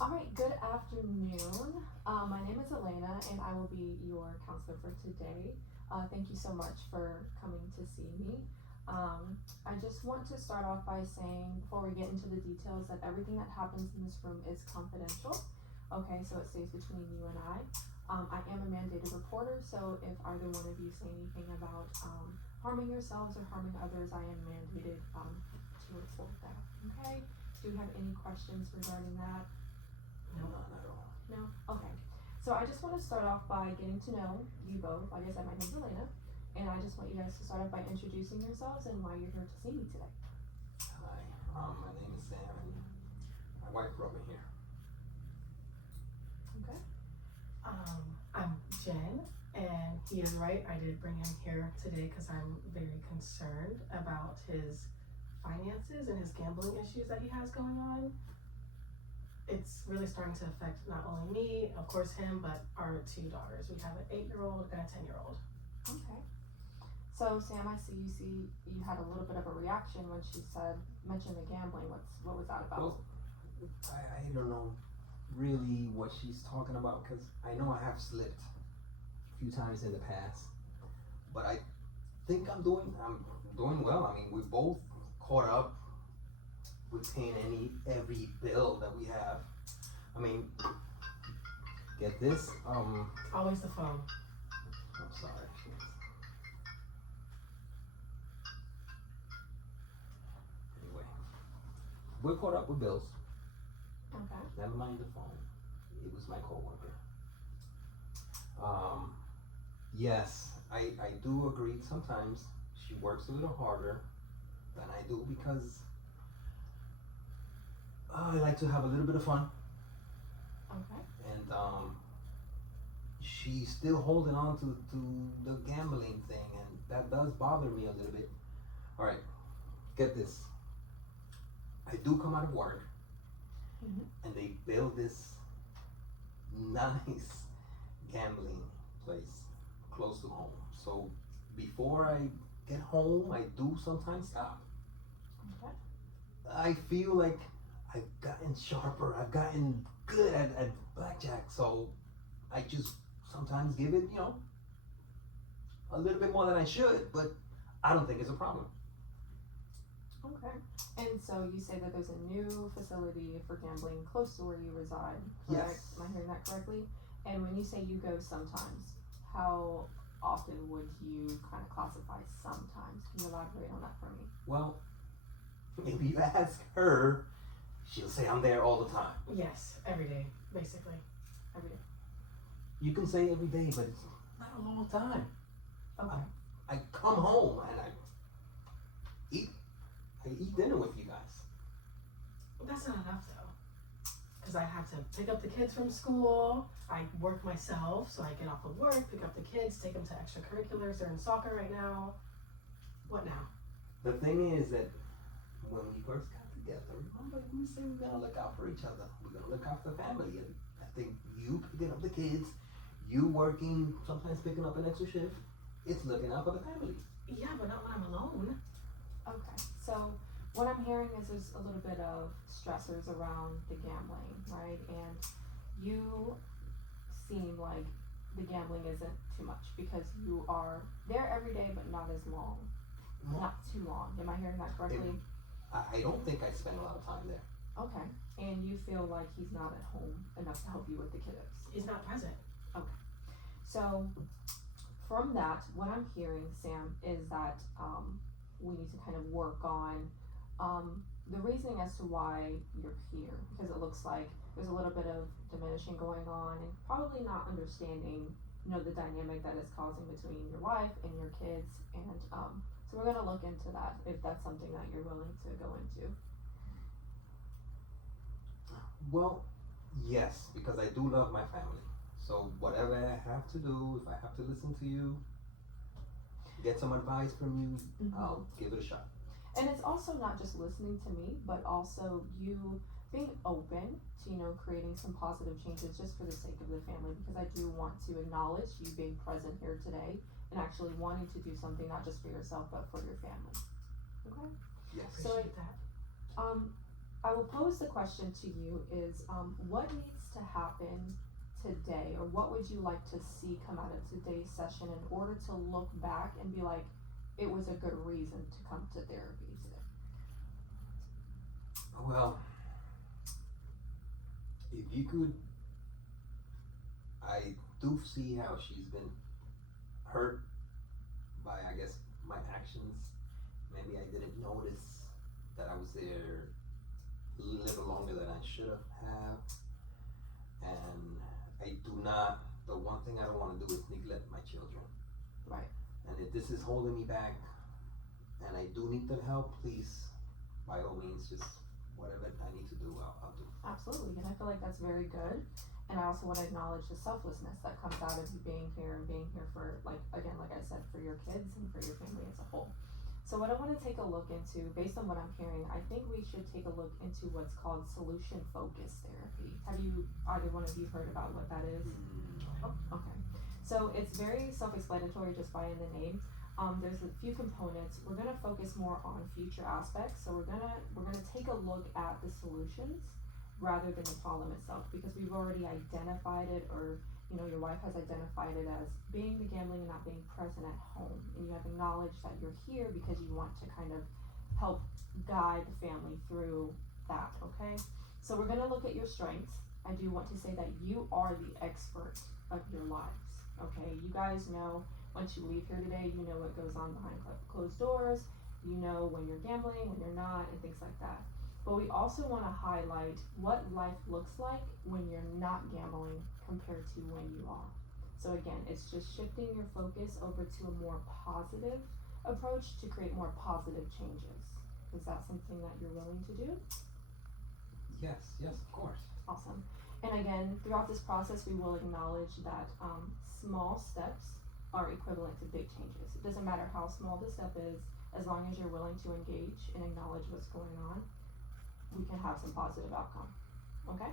Alright, good afternoon. My name is Elena and I will be your counselor for today. Thank you so much for coming to see me. I just want to start off by saying, before we get into the details, that everything that happens in this room is confidential. Okay, so it stays between you and I. I am a mandated reporter, so if either one of you say anything about harming yourselves or harming others, I am mandated to report that. Okay? Do you have any questions regarding that? No, not at all. No? Okay. So I just want to start off by getting to know you both. Like I said, my name's Elena, and I just want you guys to start off by introducing yourselves and why you're here to see me today. Hi, my name is Sam, and my wife Robin here. Okay? I'm Jen, and he is right. I did bring him here today because I'm very concerned about his finances and his gambling issues that he has going on. It's really starting to affect not only me, of course him, but our two daughters. We have an 8-year-old and a 10-year-old. Okay. So Sam, I see you had a little bit of a reaction when she mentioned the gambling. What was that about? Well, I don't know really what she's talking about because I know I have slipped a few times in the past, but I think I'm doing well. I mean, we both caught up with paying every bill that we have. I mean, get this. Always the phone. I'm sorry. Anyway, we're caught up with bills. Okay. Never mind the phone. It was my coworker. Yes, I do agree. Sometimes she works a little harder than I do because I like to have a little bit of fun, Okay. and she's still holding on to the gambling thing, and that does bother me a little bit. All right, get this. I do come out of work, Mhm. and they build this nice gambling place close to home. So before I get home, I do sometimes stop. Okay. I feel like I've gotten sharper. I've gotten good at blackjack. So I just sometimes give it, a little bit more than I should, but I don't think it's a problem. Okay. And so you say that there's a new facility for gambling close to where you reside, correct? Yes. Am I hearing that correctly? And when you say you go sometimes, how often would you kind of classify sometimes? Can you elaborate on that for me? Well, if you ask her, she'll say I'm there all the time. Yes, every day, basically. Every day. You can say every day, but it's not a long time. Okay. I come home and I eat dinner with you guys. But that's not enough though, because I have to pick up the kids from school. I work myself, so I get off of work, pick up the kids, take them to extracurriculars. They're in soccer right now. What now? The thing is that when we first got together, remember we said we're gonna look out for each other. We're gonna look out for the family, and I think you picking up the kids, you working, sometimes picking up an extra shift, it's looking out for the family. Yeah, but not when I'm alone. Okay. So what I'm hearing is there's a little bit of stressors around the gambling, right? And you seem like the gambling isn't too much because you are there every day, but not as long. Not too long. Am I hearing that correctly? I don't think I spend a lot of time there. Okay. And you feel like he's not at home enough to help you with the kiddos. He's not present. So from that, what I'm hearing, Sam, is that we need to kind of work on the reasoning as to why you're here, because it looks like there's a little bit of diminishing going on and probably not understanding, the dynamic that is causing between your wife and your kids. And so we're gonna look into that if that's something that you're willing to go into. Well, yes, because I do love my family. So whatever I have to do, if I have to listen to you, get some advice from you, I'll give it a shot. And it's also not just listening to me, but also you being open to, creating some positive changes just for the sake of the family, because I do want to acknowledge you being present here today and actually wanting to do something not just for yourself but for your family. Okay? Yes. So Appreciate that. I will pose the question to you is, what needs to happen today, or what would you like to see come out of today's session in order to look back and be like, it was a good reason to come to therapy today? Well, if you could, I do see how she's been hurt by, I guess, my actions. Maybe I didn't notice that I was there a little longer than I should have. And I do not, the one thing I don't want to do is neglect my children. Right. And if this is holding me back and I do need the help, please, by all means, just whatever I need to do, I'll do. Absolutely, and I feel like that's very good. And I also want to acknowledge the selflessness that comes out of you being here and being here for, like, again, like I said, for your kids and for your family as a whole. So what I want to take a look into, based on what I'm hearing, I think we should take a look into what's called solution-focused therapy. Have you, either one of you, heard about what that is? Oh, okay. So it's very self-explanatory just by the name. There's a few components. We're gonna focus more on future aspects. So we're gonna take a look at the solutions rather than the problem itself, because we've already identified it, or your wife has identified it as being the gambling and not being present at home, and you have acknowledged that you're here because you want to kind of help guide the family through that. Okay, so we're gonna look at your strengths. I do want to say that you are the expert of your lives. Okay, you guys know once you leave here today, you know what goes on behind closed doors. You know when you're gambling, when you're not, and things like that. But we also want to highlight what life looks like when you're not gambling compared to when you are. So again, it's just shifting your focus over to a more positive approach to create more positive changes. Is that something that you're willing to do? Yes, of course. Awesome. And again, throughout this process, we will acknowledge that small steps are equivalent to big changes. It doesn't matter how small the step is, as long as you're willing to engage and acknowledge what's going on, we can have some positive outcome. Okay?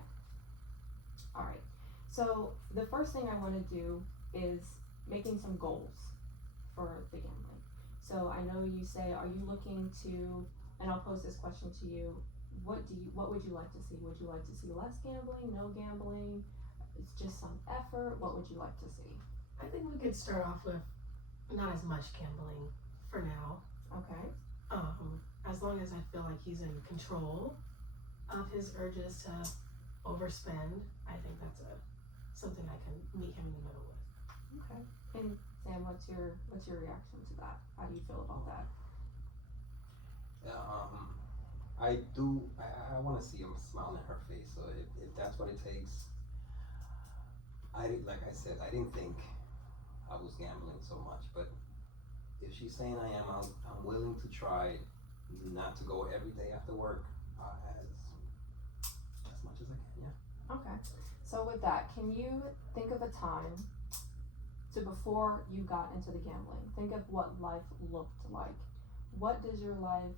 Alright. So the first thing I want to do is making some goals for the gambling. So I know you say, are you looking to, and I'll pose this question to you, what would you like to see? Would you like to see less gambling, no gambling? It's just some effort. What would you like to see? I think we could start off with not as much gambling for now. Okay. As long as I feel like he's in control of his urges to overspend, I think that's something I can meet him in the middle with. Okay. And Sam, what's your reaction to that? How do you feel about that? I want to see him smiling in her face. So if that's what it takes, like I said, I didn't think I was gambling so much, but if she's saying I am, I'm willing to try not to go every day after work, as much as I can. Yeah. Okay. So with that, can you think of a time to before you got into the gambling? Think of what life looked like. What did your life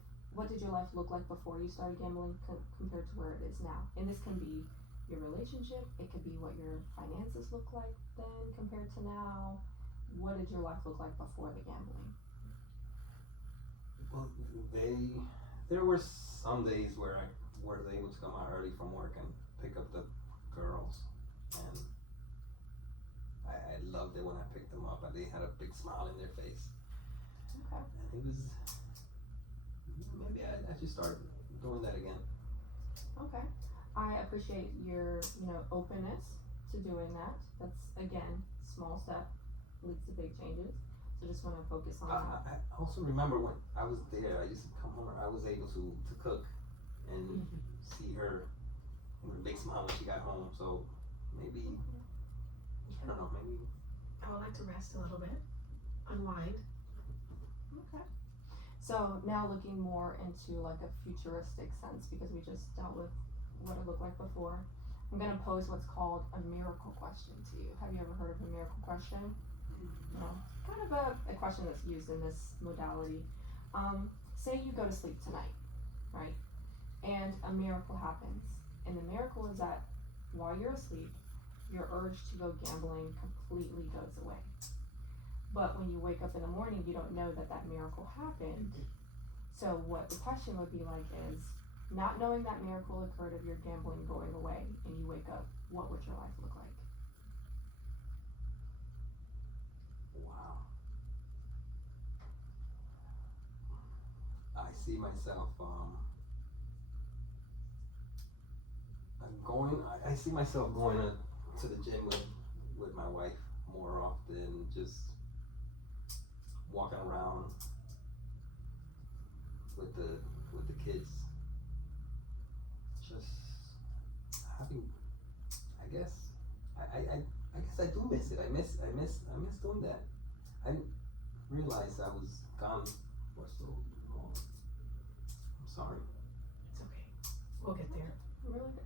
look like before you started gambling compared to where it is now? And this can be your relationship. It could be what your finances look like then compared to now. What did your life look like before the gambling? Well, there were some days where I was able to come out early from work and pick up the girls, and I loved it when I picked them up and they had a big smile in their face. Okay. And it was, maybe I should start doing that again. Okay. I appreciate your, openness to doing that. That's, again, small step leads to big changes. So just want to focus on that. I also remember when I was there, I used to come home, I was able to cook and see her with a big smile when she got home. So maybe, I don't know, maybe. I would like to rest a little bit, unwind. Okay. So now looking more into like a futuristic sense, because we just dealt with what it looked like before, I'm going to pose what's called a miracle question to you. Have you ever heard of a miracle question? No. Kind of a question that's used in this modality. Say you go to sleep tonight, right? And a miracle happens. And the miracle is that while you're asleep, your urge to go gambling completely goes away. But when you wake up in the morning, you don't know that miracle happened. So what the question would be like is, Not knowing that miracle occurred of your gambling going away and you wake up, what would your life look like? Wow. I see myself, I see myself going to the gym with my wife more often, just walking around with the kids, just having, I guess I do miss it. I miss doing that. I didn't realize I was gone for so long. I'm sorry. It's okay. We'll get there. Really good.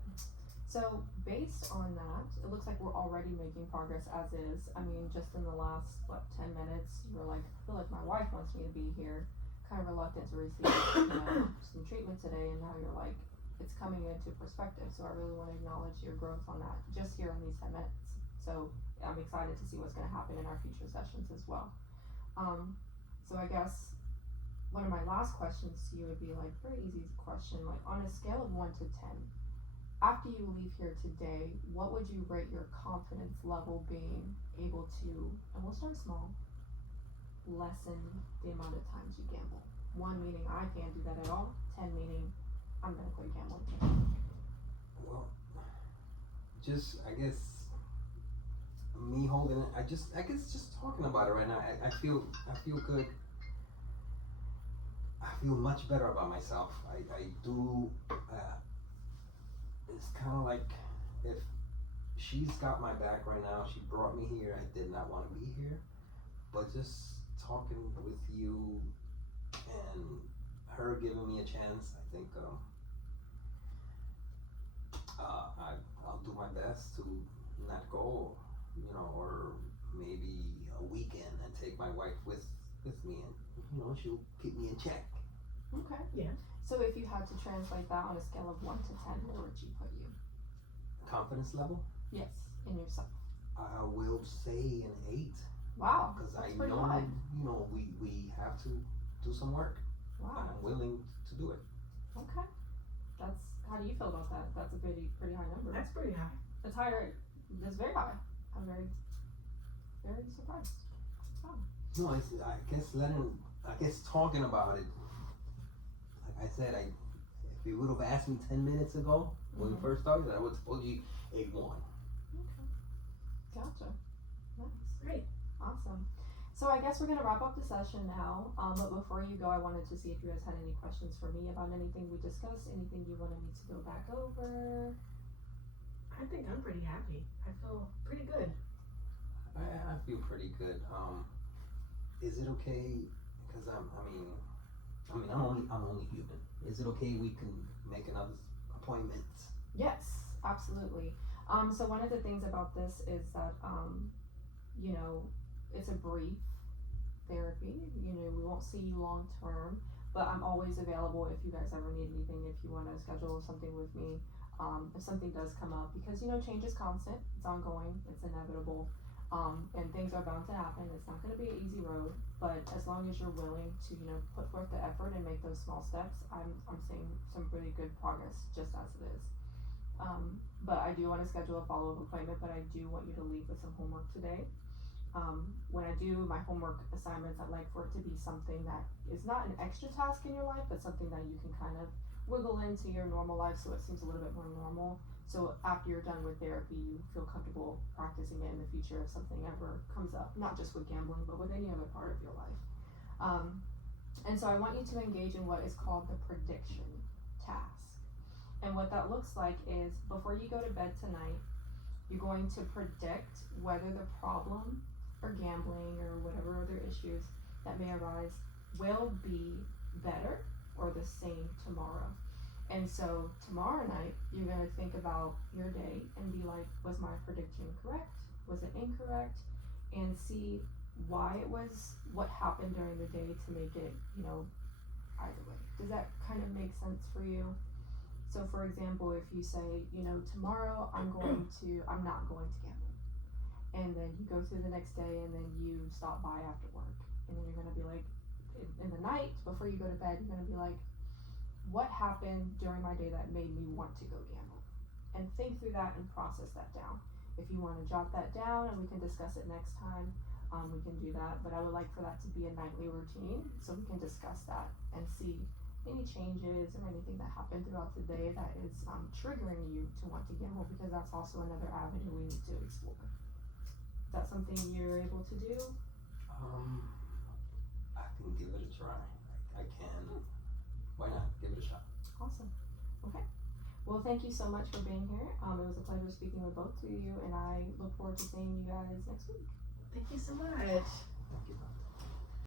So based on that, it looks like we're already making progress as is. I mean, just in the last, 10 minutes, you were like, I feel like my wife wants me to be here. Kind of reluctant to receive, some treatment today, and now you're like, it's coming into perspective. So I really want to acknowledge your growth on that just here in these 10 minutes. So I'm excited to see what's going to happen in our future sessions as well. So I guess one of my last questions to you would be like, very easy question, like on a scale of 1 to 10, after you leave here today, what would you rate your confidence level being able to, and we'll start small, lessen the amount of times you gamble? 1 meaning I can't do that at all, 10 meaning I'm gonna quit gambling. Well, just, I guess, me holding it, I guess just talking about it right now, I feel good. I feel much better about myself. I do, it's kind of like if she's got my back right now, she brought me here, I did not want to be here, but just talking with you and her giving me a chance, I think I'll do my best to not go, or maybe a weekend and take my wife with me, and she'll keep me in check. Okay. Yeah. So if you had to translate that on a scale of 1 to 10, where would you put you? Confidence level? Yes, in yourself. I will say an 8. Wow, Because that's I pretty know, high. we have to do some work, and Wow. I'm willing to do it. Okay. How do you feel about that? That's a pretty high number. That's pretty high. It's higher. That's very high. I'm very, very surprised. Wow. No, I guess talking about it, like I said, if you would have asked me 10 minutes ago when we first started, I would have told you 8-1. Okay. Gotcha. Nice. Great. Awesome. So I guess we're gonna wrap up the session now. But before you go, I wanted to see if you guys had any questions for me about anything we discussed, anything you wanted me to go back over. I think I'm pretty happy. I feel pretty good. I feel pretty good. Is it okay? Because I'm only human. Is it okay we can make another appointment? Yes, absolutely. So one of the things about this is that, it's a brief therapy. We won't see you long term, but I'm always available if you guys ever need anything, if you want to schedule something with me, if something does come up, because, change is constant, it's ongoing, it's inevitable, and things are bound to happen. It's not going to be an easy road, but as long as you're willing to, put forth the effort and make those small steps, I'm seeing some really good progress just as it is. But I do want to schedule a follow-up appointment, but I do want you to leave with some homework today. When I do my homework assignments, I'd like for it to be something that is not an extra task in your life, but something that you can kind of wiggle into your normal life so it seems a little bit more normal. So after you're done with therapy, you feel comfortable practicing it in the future if something ever comes up, not just with gambling, but with any other part of your life. And so I want you to engage in what is called the prediction task. And what that looks like is before you go to bed tonight, you're going to predict whether the problem or gambling or whatever other issues that may arise will be better or the same tomorrow. And so tomorrow night, you're going to think about your day and be like, was my prediction correct? Was it incorrect? And see why it was, what happened during the day to make it, either way. Does that kind of make sense for you? So for example, if you say, tomorrow I'm not going to gamble. And then you go through the next day and then you stop by after work. And then you're going to be like, in the night, before you go to bed, you're going to be like, what happened during my day that made me want to go gamble, and think through that and process that down. If you want to jot that down and we can discuss it next time, we can do that. But I would like for that to be a nightly routine so we can discuss that and see any changes or anything that happened throughout the day that is triggering you to want to gamble, because that's also another avenue we need to explore. Is that something you're able to do? I can give it a try. I can. Why not? Give it a shot. Awesome. Okay. Well, thank you so much for being here. It was a pleasure speaking with both of you, and I look forward to seeing you guys next week. Thank you so much. Thank you.